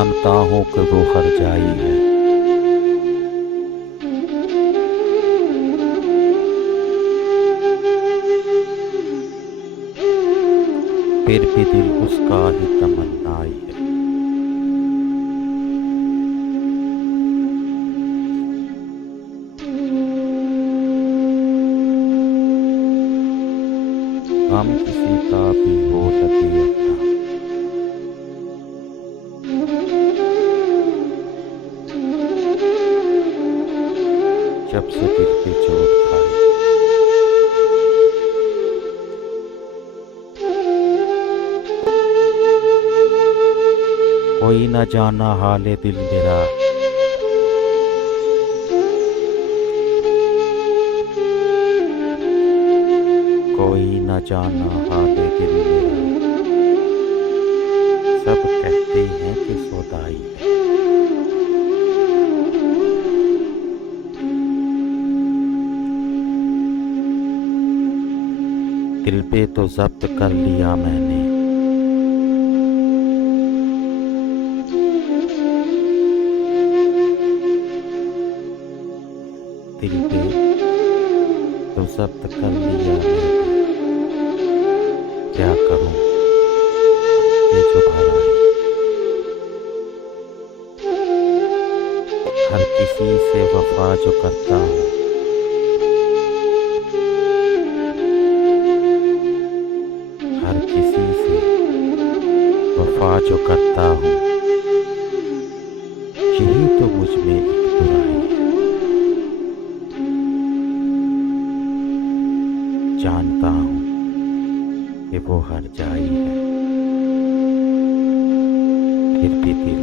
जानता हूँ कि वो हरजाई है, फिर भी दिल उसका ही तमन्नाई है। गम किसी का भी हो लगे अपना, जब से दिल पे चोट खाई है। कोई न जाना हाले दिल मेरा, कोई न जाना हाले दिल मेरा, सब कहते हैं कि सौदाई है। दिल पे तो जब्त कर लिया मैंने, दिल पे तो जब्त कर लिया मैंने, क्या करूं ये जो भरा है। हर किसी से वफा जो करता हूँ, हर किसी से वफा जो करता हूँ, यही तो मुझ में एक बुराई है। जानता हूँ कि वो हरजाई है, फिर भी दिल